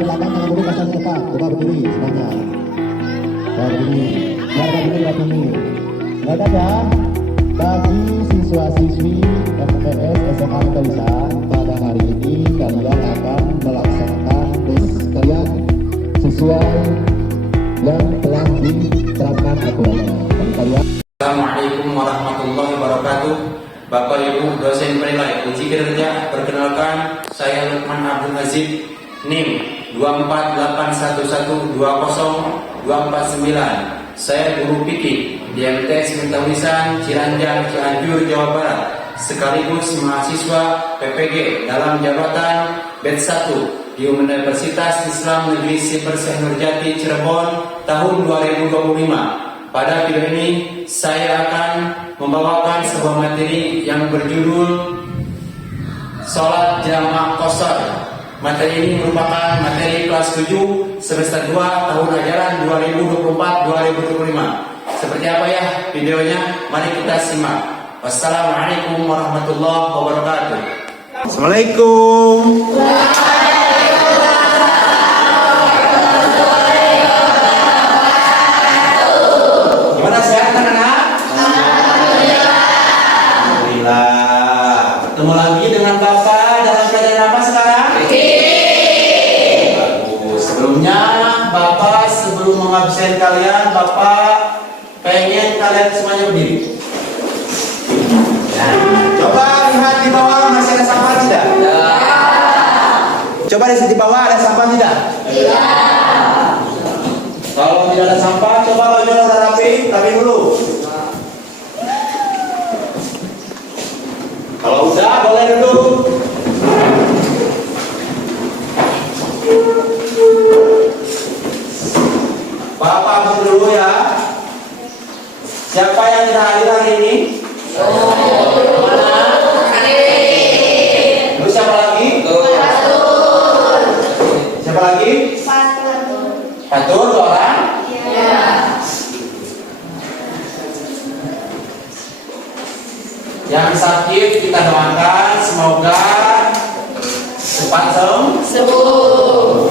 di belakang tangan dulu pasang lepas. Coba berdiri semuanya. Coba berdiri. Biar berdiri. Baik ya. Bagi siswa-siswi MTS SMA Negalisan pada hari ini kalian akan melaksanakan tes kalian sesuai yang telah diterapkan aturannya. Kalian. Assalamualaikum warahmatullahi wabarakatuh. Bapak Ibu dosen penilai uji kinerja, perkenalkan saya Lukman Abdul Aziz, NIM 24811202449. Saya guru fikih di MTS Mentawisan Ciranjang, Cianjur, Jawa Barat, sekaligus mahasiswa PPG dalam jabatan batch 1 di Universitas Islam Negeri Siber Syekh Nurjati Cirebon tahun 2025. Pada video ini saya akan membawakan sebuah materi yang berjudul Sholat Jamaah Qashar. Materi ini merupakan materi kelas 7 semester 2 tahun ajaran 2024-2025. Seperti apa ya videonya? Mari kita simak. Wassalamualaikum warahmatullahi wabarakatuh. Assalamualaikum. Gimana sehat anak-anak? Alhamdulillah. Bertemu lagi dengan Bapak dalam keadaan apa sekarang? Bagus. Sebelumnya Bapak sebelum mengabsen kalian, Bapak pengen kalian semuanya berdiri. Nah, coba lihat di bawah masih ada sampah tidak? Ya. Coba lihat di bawah ada sampah tidak? Iya. Kalau tidak ada sampah, coba bajunya udah rapi dulu. Kalau udah, boleh duduk. Bapak ambil dulu ya. Siapa yang tidak hadir hari ini? Mana? Lalu siapa lagi? Siapa lagi? Fatur, 2 orang? Iya. Yang sakit kita doakan semoga cepat sembuh.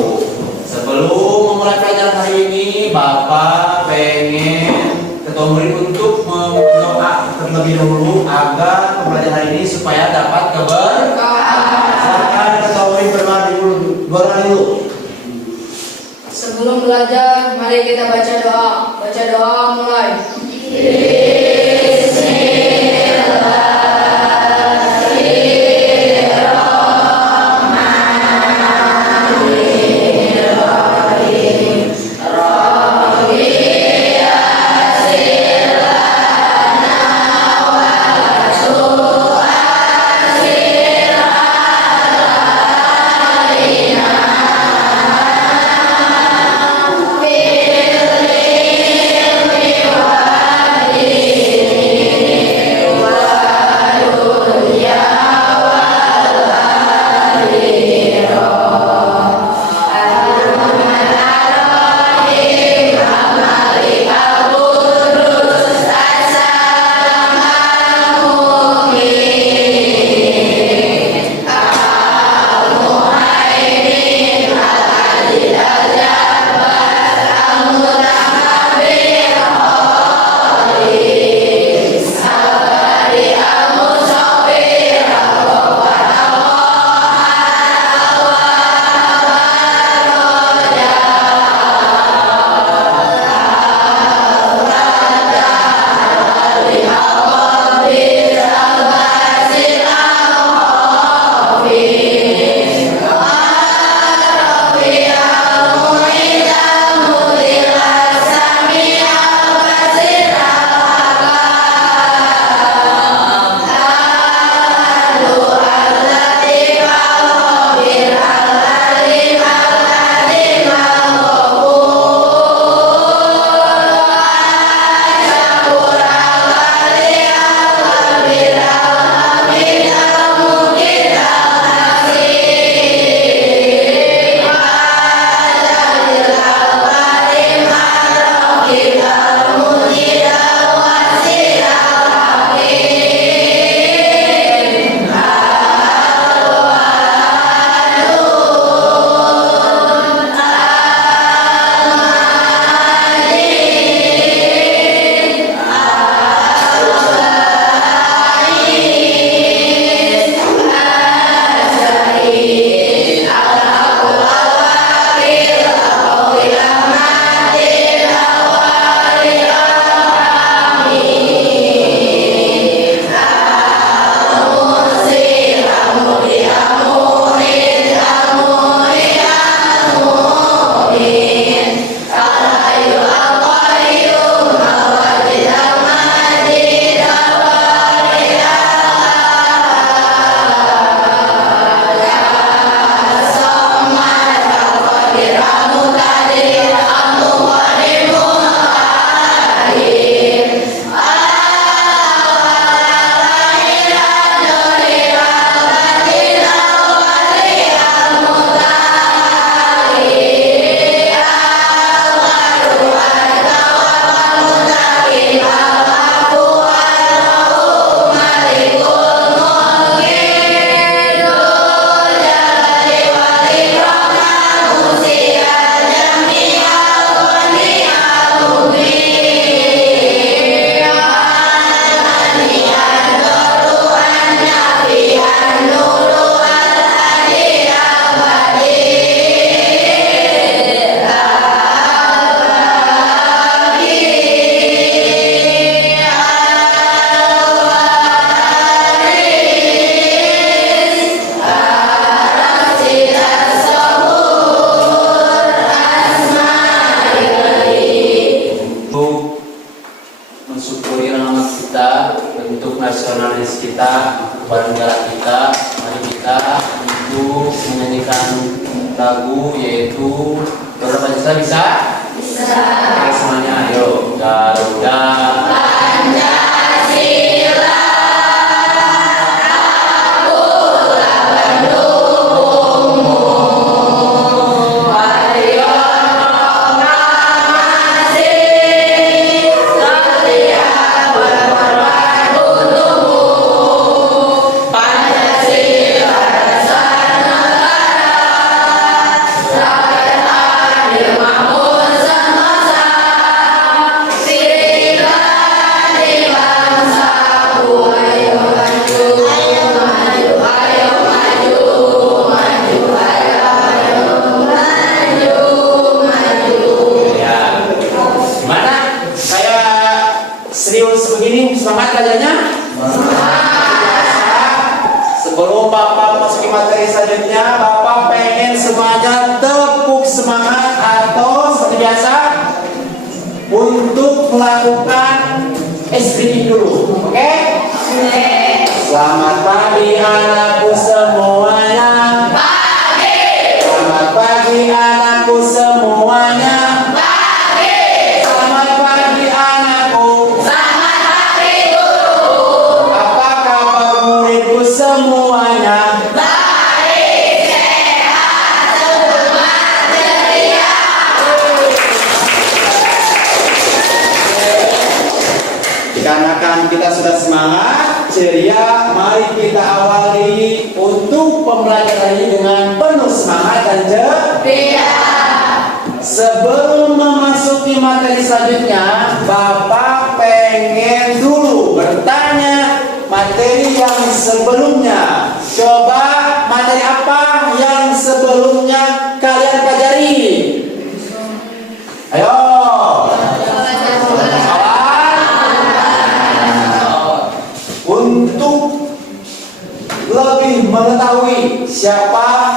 Sebelum memulai pelajaran hari ini, Bapak pengen ketua murid untuk berdoa terlebih dahulu agar pembelajaran hari ini supaya dapat keberkahan. Silakan ketua murid berdoa dulu. Sebelum belajar, mari kita baca doa. Baca doa mulai. bareng kita, mari kita untuk menyanyikan lagu yaitu Garuda Pancasila bisa? Bisa. Oke, semuanya ayo Garuda Pancasila. Serius begini, semangat belajarnya? Sebelum Bapak masuki materi selanjutnya, Bapak pengen semuanya tepuk semangat atau seperti biasa untuk melakukan SBI dulu, oke? Selamat pagi anakku semuanya. Pagi. Selamat pagi anakku semuanya. Semuanya baik, sehat, semangat, ceria. Dikarenakan kita sudah semangat, ceria, mari kita awali untuk pembelajaran ini dengan penuh semangat dan ceria. Sebelum memasuki materi selanjutnya, Bapak pengen dulu bertanya materi yang sebelumnya. Coba materi apa yang sebelumnya kalian pelajari? Ayo. Untuk lebih mengetahui siapa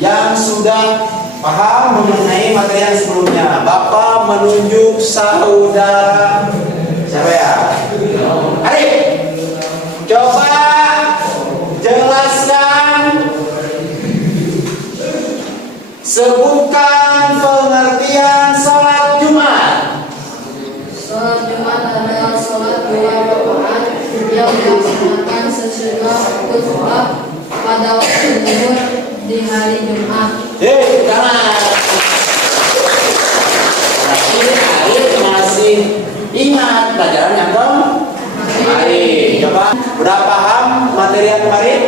yang sudah paham mengenai materi yang sebelumnya, Bapak menunjuk saudara siapa ya? Arif. Coba jelaskan, sebutkan pengertian sholat Jumat. Sholat Jumat adalah sholat 2 rakaat yang dilaksanakan sesudah khutbah pada waktu zuhur di hari Jumat. Jangan. Tapi Arif masih ingat pelajaran yang kemarin. Coba udah paham materi yang kemarin?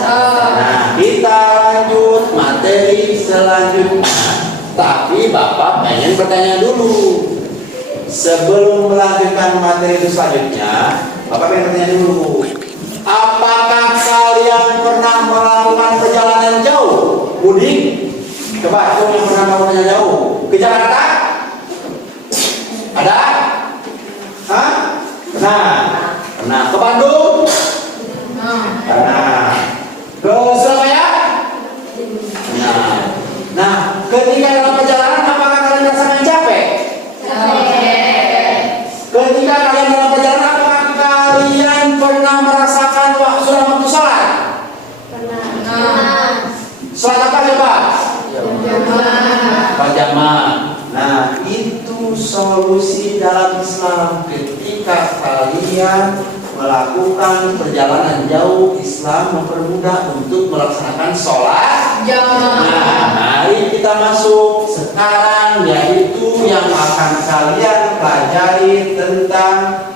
Nah, kita lanjut materi selanjutnya. Tapi Bapak pengen bertanya dulu. Sebelum melanjutkan materi itu selanjutnya, Bapak pengen bertanya dulu. Apakah kalian pernah melakukan perjalanan jauh? Mudik? Coba yang pernah melakukan perjalanan jauh ke Jakarta? Ada? Hah? Nah, ke Bandung? Nah, ke Surabaya? Nah, ketika dalam perjalanan apakah kalian merasakan capek? Ketika kalian dalam perjalanan apakah kalian pernah merasakan sudah waktu sholat? Pernah. Sholat apa coba? Berjamaah. Nah, itu solusi dalam Islam. Ketika kalian melakukan perjalanan jauh, Islam mempermudah untuk melaksanakan sholat jamaah. Nah, mari kita masuk sekarang, yaitu yang akan kalian pelajari tentang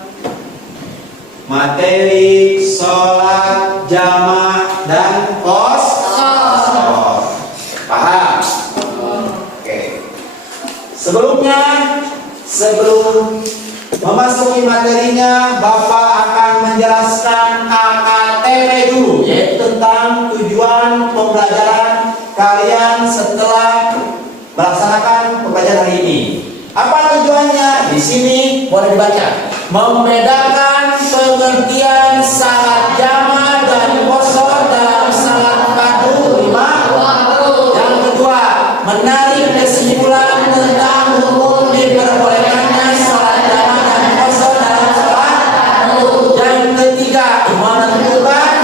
materi sholat jamaah dan qashar. Paham? Oke. Sebelumnya, sebelum memasuki materinya, Bapak akan menjelaskan KKTP dulu, yaitu tentang tujuan pembelajaran kalian setelah melaksanakan pembelajaran hari ini. Apa tujuannya? Di sini boleh dibaca. Membedakan pengertian salat jamaah dan qashar dalam salat fardu 5 waktu. Yang kedua, menarik kesimpulan tentang hukum diperbolehkannya salat jamaah dan qashar dalam salat fardu. Yang ketiga, menentukan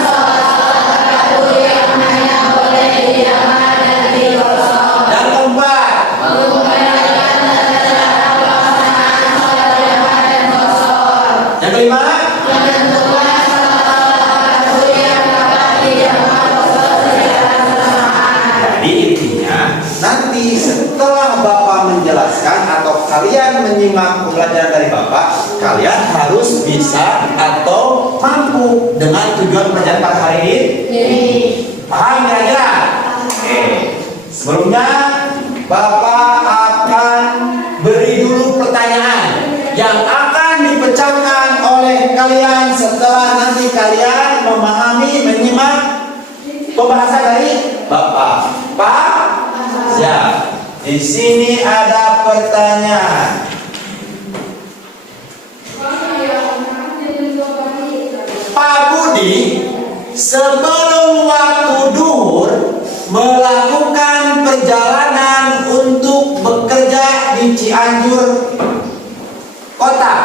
setelah Bapak menjelaskan atau kalian menyimak pembelajaran dari Bapak, kalian harus bisa atau mampu dengan tujuan pelajaran pada hari ini. Paham kira-kira? Oke. Sebelumnya Bapak akan beri dulu pertanyaan yang akan dipecahkan oleh kalian setelah nanti kalian memahami, menyimak pembahasan dari Bapak. Pak? Siap. Di sini ada pertanyaan. Pak Budi sebelum waktu duhur melakukan perjalanan untuk bekerja di Cianjur Kota.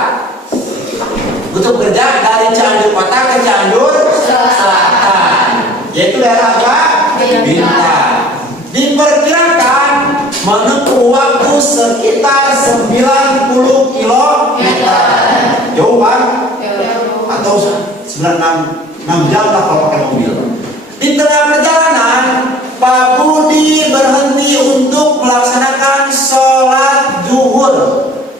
Untuk bekerja dari Cianjur Kota ke Cianjur Selatan, yaitu daerah apa? Bintan. Diperkirakan menempuh waktu sekitar 90 km. Jauh kan? Atau 6 jam lah kalau pakai mobil. Di tengah perjalanan, Pak Budi berhenti untuk melaksanakan sholat zuhur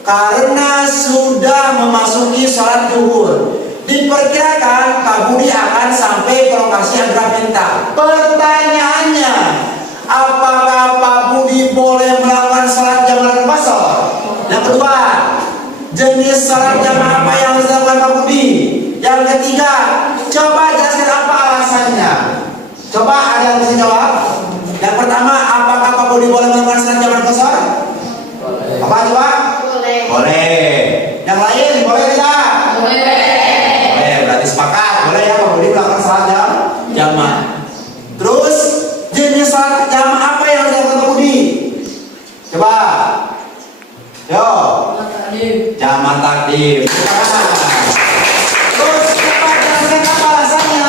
karena sudah memasuki sholat zuhur. Diperkirakan Pak Budi akan sampai ke lokasi Andra Minta. Pertanyaannya, apakah Pak Budi boleh melakukan sholat jamaah qashar? Yang kedua, jenis sholat jamaah apa yang harus dilakukan Pak Budi? Yang ketiga, coba jelaskan apa alasannya. Coba ada yang bisa jawab. Yang pertama, apakah Pak Budi boleh melakukan sholat jamaah qashar? Apa coba? Boleh. Yang lain boleh tidak? Boleh, berarti sepakat. Boleh ya Pak Budi melakukan sholat jamaah. Terus jenis sholat jamaah apa yang harus dilakukan Pak Budi? Coba. Yo. Jamaah takdim. Terus coba jelaskan apa alasannya?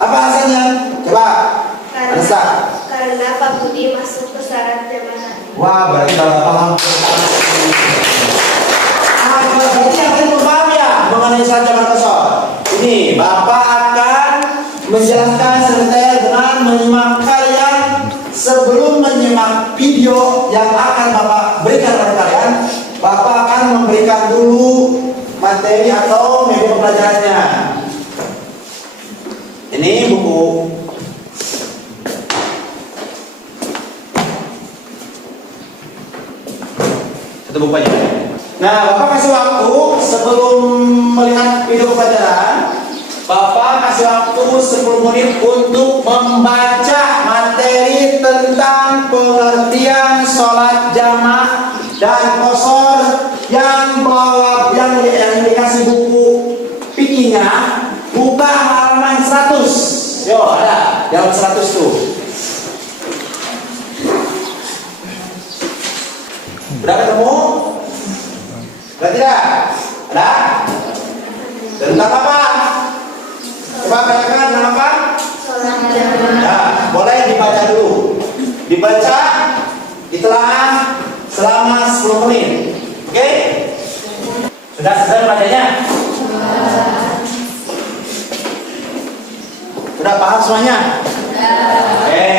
Apa alasannya? Coba. Karena Pak Budi masuk ke syarat jamaah. Wah, berarti kalau paham. Berarti yang kalian paham ya mengenai sholat jamaah qashar. Ini Bapak akan menjelaskan sedetail dengan menyimak kalian. Sebelum menyimak video yang akan Bapak berikan kepada kalian, Bapak akan memberikan dulu materi atau media pembelajarannya. Ini buku. Satu buku aja. Nah, Bapak kasih waktu sebelum melihat video pembelajaran. Bapak kasih waktu 10 menit untuk membaca materi tentang pengertian sholat jamaah dan qashar yang dikasih buku pikirnya. Buka halaman 100. Yo, ada dalam 100 tuh. Udah ketemu? Udah tidak? Ada? Tentang apa? Coba katakan tentang apa? Ya, boleh dibaca dulu. Dibaca, ditelaah selama 10 menit. Oke? Sudah selesai bacanya? Sudah paham semuanya? Oke.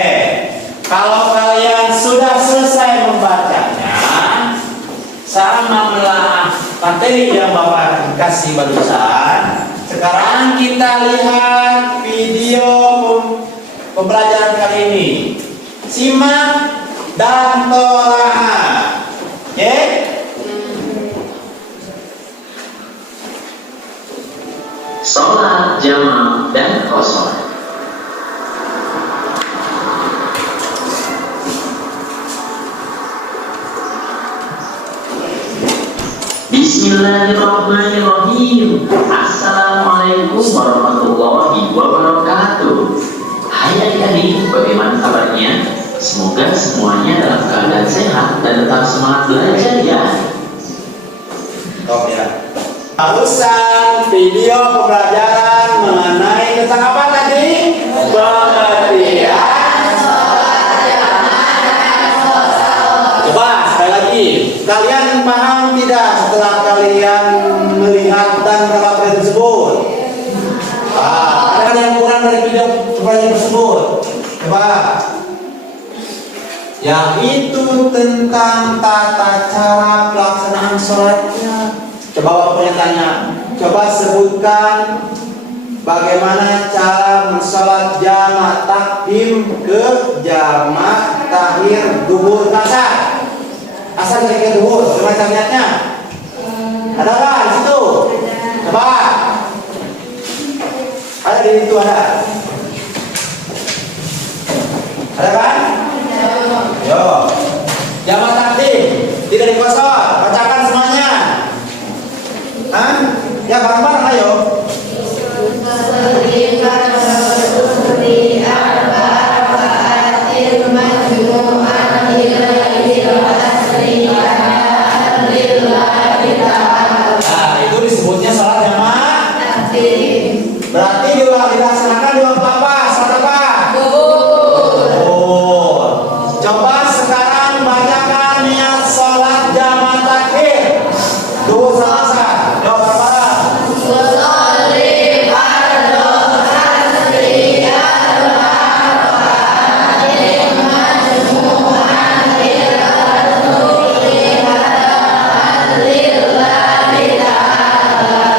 Kalau kalian sudah selesai membacanya, sama menelaah materi yang Bapak kasih barusan, sekarang kita lihat video pembelajaran kali ini. Simak dan telaah. Oke? Sholat jamaah dan qashar. Bismillahirrahmanirrahim. Assalamualaikum warahmatullahi wabarakatuh. Hai adik-adik, bagaimana kabarnya? Semoga semuanya dalam keadaan sehat dan tetap semangat belajar ya. Top ya. Barusan video pembelajaran mengenai tentang apa tadi? Pengertian. Coba sekali lagi, kalian paham tidak setelah kalian melihat dan menolak video tersebut? Ada yang kurang dari video pembelajaran tersebut? Coba. Ya, yaitu tentang tata cara pelaksanaan sholatnya. Coba Bapak punya tanya, coba sebutkan bagaimana cara mensolat jamak takdim ke jamak takhir duhur asar. Asar ke duhur, gimana caranya? Ada nggak di situ? Coba. Ada di situ ada. Ada kan? Yo. Jamak takdim tidak dikosor, bacakan semuanya. Hah? Ya bareng-bareng ayo. Nah, itu disebutnya salat jamak. Berarti dilaksanakan di waktu apa? Salat apa? Duhur. Coba sekarang bacakan niat salat jamak takhir duhur sama asar. Yo bareng-bareng.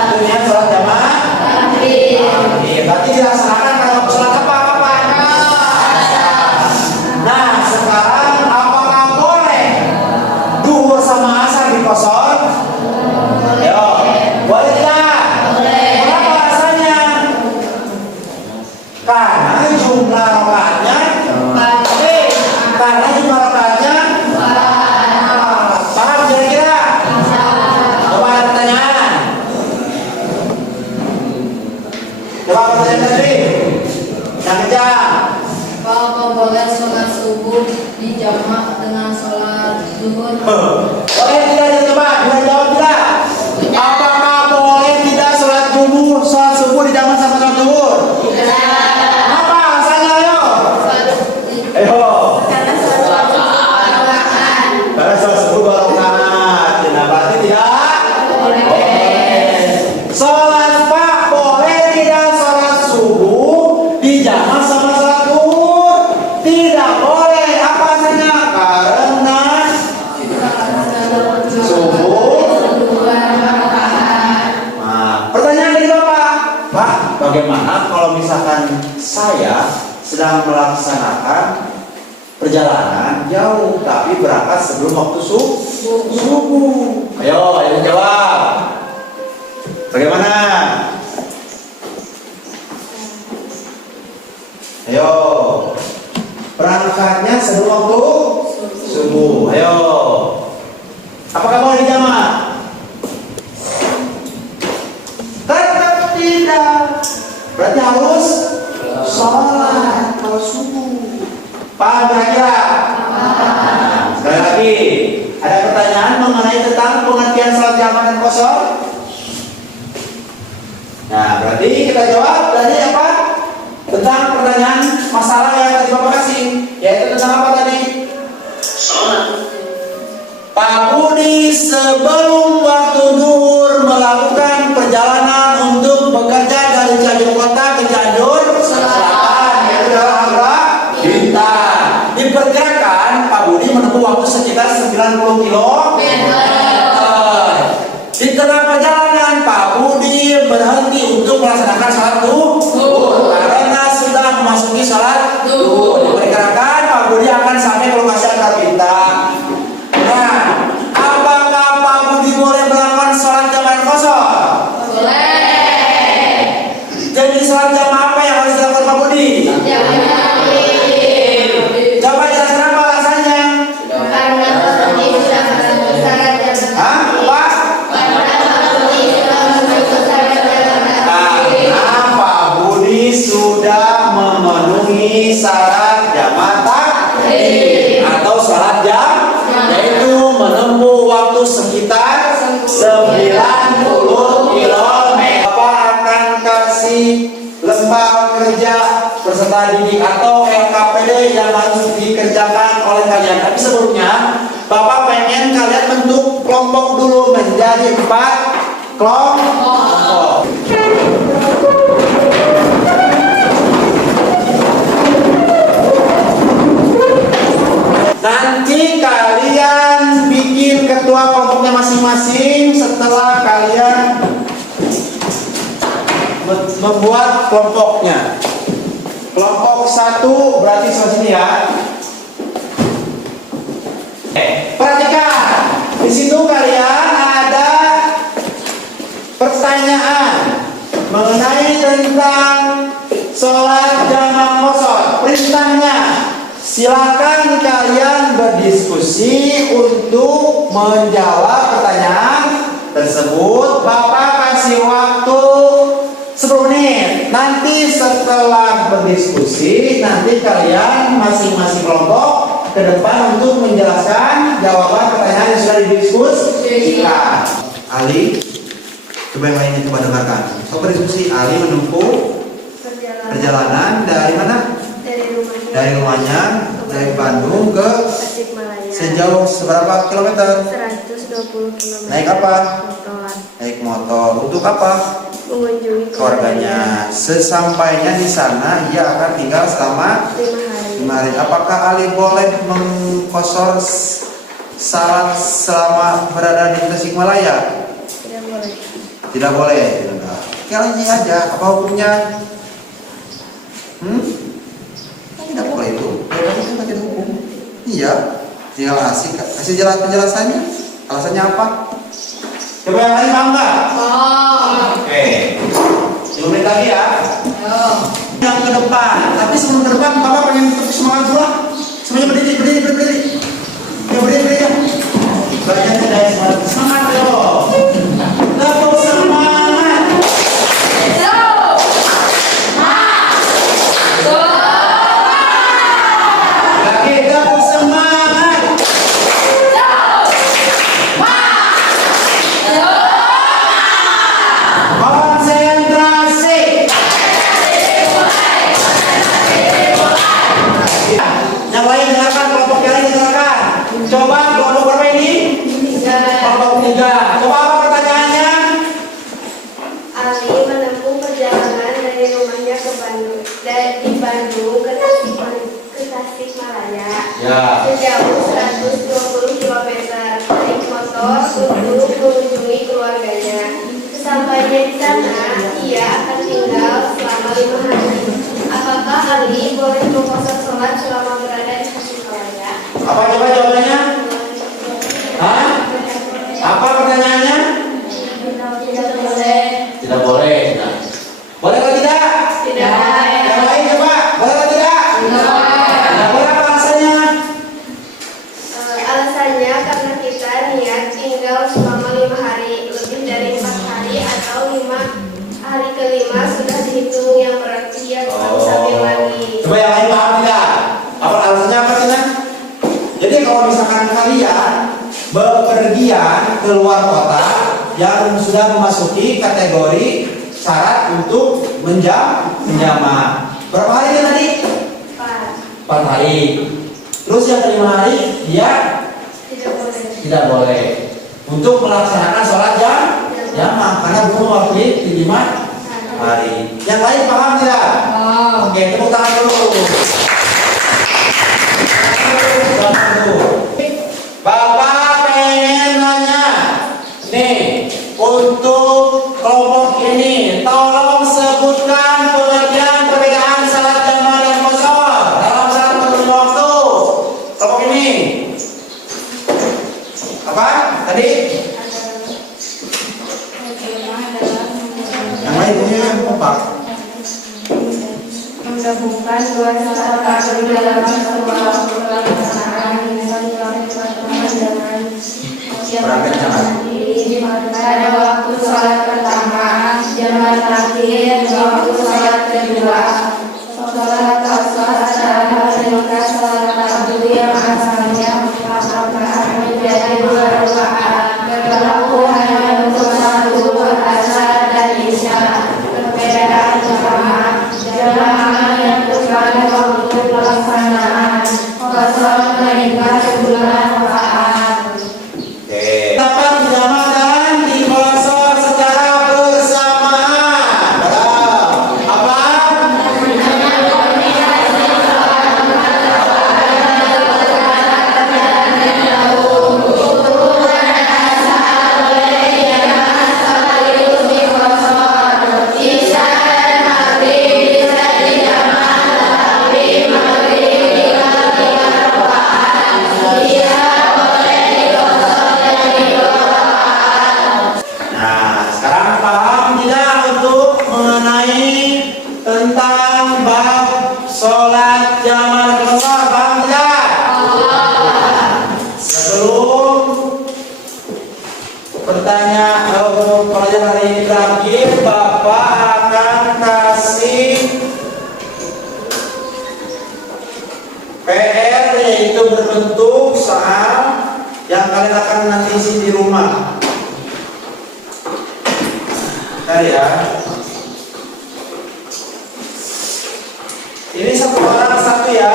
Itu niat salat jamak. Berarti dilaksanakan pada waktu salat apa? Nah, sekarang apakah boleh duhur sama asar dikosor? Ayo, boleh tidak? Kenapa alasannya? Karena jumlah rakaatnya karena jumlah rakaatnya paham kira-kira? Coba ada pertanyaan. Coba pertanyaan tadi. Yang kejam. Apakah boleh sholat subuh dijamak dengan sholat zuhur? Boleh tidak coba? Bisa jawab tidak? Apakah boleh tidak sholat subuh di zaman sama sholat zuhur? Apa alasannya ayo? Ayo. Karena sholat subuh barokah. Nah, berarti tidak? Boleh. Sholat Pak boleh tidak sholat subuh di zaman sama sholat zuhur? Tidak boleh. Apa alasannya? Karena nah, pertanyaan dari Bapak, Pak, bagaimana kalau misalkan saya sedang melaksanakan perjalanan jauh tapi berangkat sebelum waktu subuh? Ayo jawab. Bagaimana? Ayo. Berangkatnya sebelum waktu subuh. Ayo. Apakah boleh dijamak? Tetap tidak. Berarti harus sholat kalau subuh. Paham kira-kira? Sekali lagi, ada pertanyaan mengenai tentang pengertian sholat jamak dan kosor? Nah, berarti kita jawab tadi apa? Tentang pertanyaan masalah yang tadi Bapak kasih, yaitu tentang apa tadi? Pak Budi sebelum waktu duhur melakukan perjalanan untuk bekerja dari Cianjur Kota ke Cianjur Selatan, yaitu dalam Agra Bintang. Diperkirakan Pak Budi menempuh waktu sekitar 90 km. Di tengah perjalanan Pak Budi berhenti untuk melaksanakan salat duhur karena sudah memasuki salat duhur. Diperkirakan Pak Budi akan sampai ke lokasi Agra Bintang. Nah, apakah Pak Budi boleh melakukan salat jamak kosor? Boleh. Jadi salat jamak apa yang harus dilakukan Pak Budi? Coba jelaskan apa alasannya? Karena Budi sudah memenuhi syarat jabatan. Hah? Apa? Karena Pak Budi sudah memenuhi syarat jamak takdim atau salat jam, yaitu menempuh waktu sekitar 90 km. Bapak akan kasih lembar kerja peserta didik atau LKPD yang harus dikerjakan oleh kalian. Tapi sebelumnya, Bapak pengen kalian bentuk kelompok dulu menjadi 4 kelompok. Nanti kalian bikin ketua kelompoknya masing-masing setelah kalian membuat kelompoknya. Kelompok 1 berarti sebelah sini ya. Perhatikan, di situ kalian ada pertanyaan mengenai tentang sholat jamaah qashar. Perintahnya, silakan kalian berdiskusi untuk menjawab pertanyaan tersebut. Bapak kasih waktu 10 menit. Nanti setelah berdiskusi, nanti kalian masing-masing kelompok ke depan untuk menjelaskan jawaban pertanyaan yang sudah didiskusikan. Ali, coba yang lainnya coba dengarkan. Coba diskusi. Ali menempuh perjalanan dari mana? Dari rumahnya, dari Bandung ke Tasikmalaya. sejauh seberapa kilometer? 120 km. Naik apa? Motor. Naik motor. Untuk apa? Mengunjungi Keluarganya. Sesampainya di sana, ia akan tinggal selama 5 hari. 5 hari. Apakah Ali boleh mengqashar salat selama berada di Tasikmalaya? Tidak boleh. Tidak boleh. Kalian aja. Apa hukumnya? Tidak boleh itu. Itu kan tidak hukum. Iya. Tinggal kasih jalan penjelasannya. Alasannya apa? Coba yang lain paham nggak? Oke. 10 menit lagi ya. Yang ke depan. Tapi sebelum ke depan, Bapak pengen semangat dulu. Semuanya berdiri. Ya berdiri ya. Belajarnya dari semangat dong. Tepuk semangat. Lagi tepuk semangat. Konsentrasi. Yang lain dengarkan, kelompok yang lain dengarkan. Coba kelompok berapa ini? Kelompok 3. Coba apa pertanyaannya? Ali menempuh perjalanan dari rumahnya ke Bandung, dari Bandung ke Tasikmalaya. Ya. Sejauh 120 km. Naik motor untuk mengunjungi keluarganya. Sesampainya di sana, ia akan tinggal selama 5 hari. Apakah Ali boleh mengqashar sholat selama berada di Tasikmalaya? Apa coba jawabannya? Hah? Apa pertanyaannya? Tidak boleh. Tidak boleh. Boleh atau tidak? Tidak. Yang lain coba. Boleh atau tidak? Tidak boleh. Apa alasannya? Alasannya karena kita niat tinggal selama 5 hari, lebih dari 4 hari atau 5 hari kelima sudah dihitung, yang berarti ia harus ambil lagi. Coba yang lain paham tidak? Apa alasannya apa sih? Jadi kalau misalkan kalian bepergian ke luar kota yang sudah memasuki kategori syarat untuk menjamah, berapa hari kan tadi? 4 hari. Terus yang kelima hari dia Tidak boleh. tidak boleh untuk melaksanakan sholat jamaah karena belum mewakili 5 hari. Yang lain paham tidak? Oke, tepuk tangan dulu. Bapak pengen nanya nih, untuk kelompok ini tolong sebutkan pengertian perbedaan salat jamaah dan qashar dalam salat waktu waktu. Kelompok ini apa tadi? Yang lain punya apa? Menggabungkan dua salat tarawih dalam satu waktu pelaksanaan dengan Berapa jamaah? pada waktu sholat pertama, jamaah terakhir, waktu sholat kedua. Sholat qashar adalah meningkat sholat tarawih yang asalnya 4 rakaat menjadi 2 rakaat. Berlaku hanya untuk satu asar dan isya. Perbedaan jamaah yang pada waktu pelaksanaan qashar meningkat 9 rakaat. Dapat jamaah dan diqashar secara bersamaan. Apa? Pelajaran hari ini terakhir, Bapak akan kasih PR yaitu berbentuk soal yang kalian akan nanti isi di rumah. Bentar ya. Ini satu orang satu ya.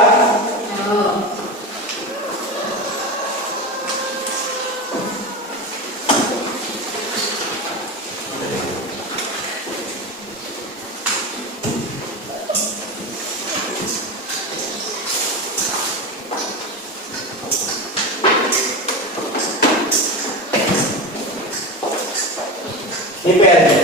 Ini PR-nya.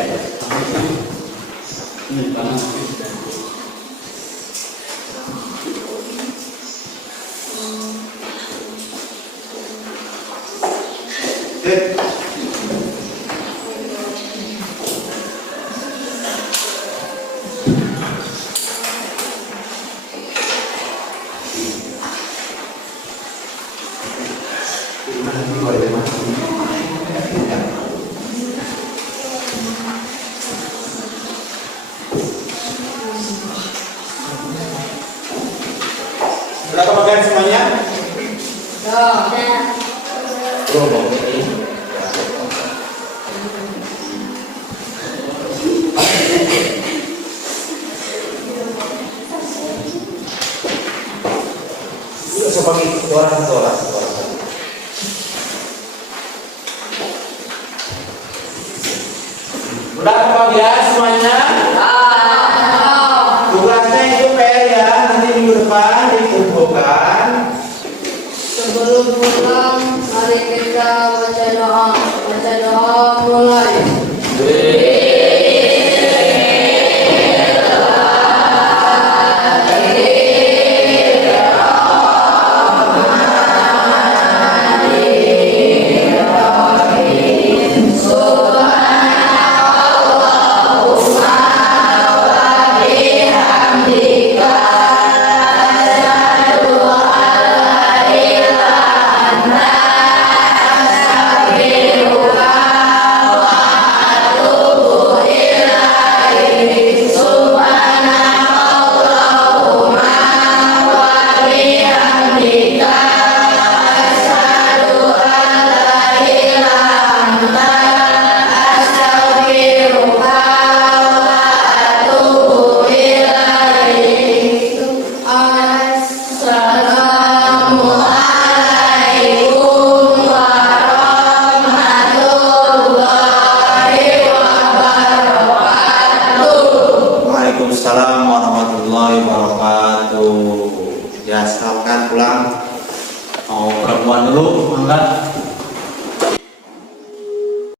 Sudah kebagian semuanya? Sudah kebagian semuanya? Tugasnya itu PR ya, nanti minggu depan dikumpulkan. Sebelum pulang, mari kita baca doa. Baca doa mulai. Waalaikumsalam warahmatullahi wabarakatuh. Ya, silakan pulang. Mau perempuan dulu, angkat.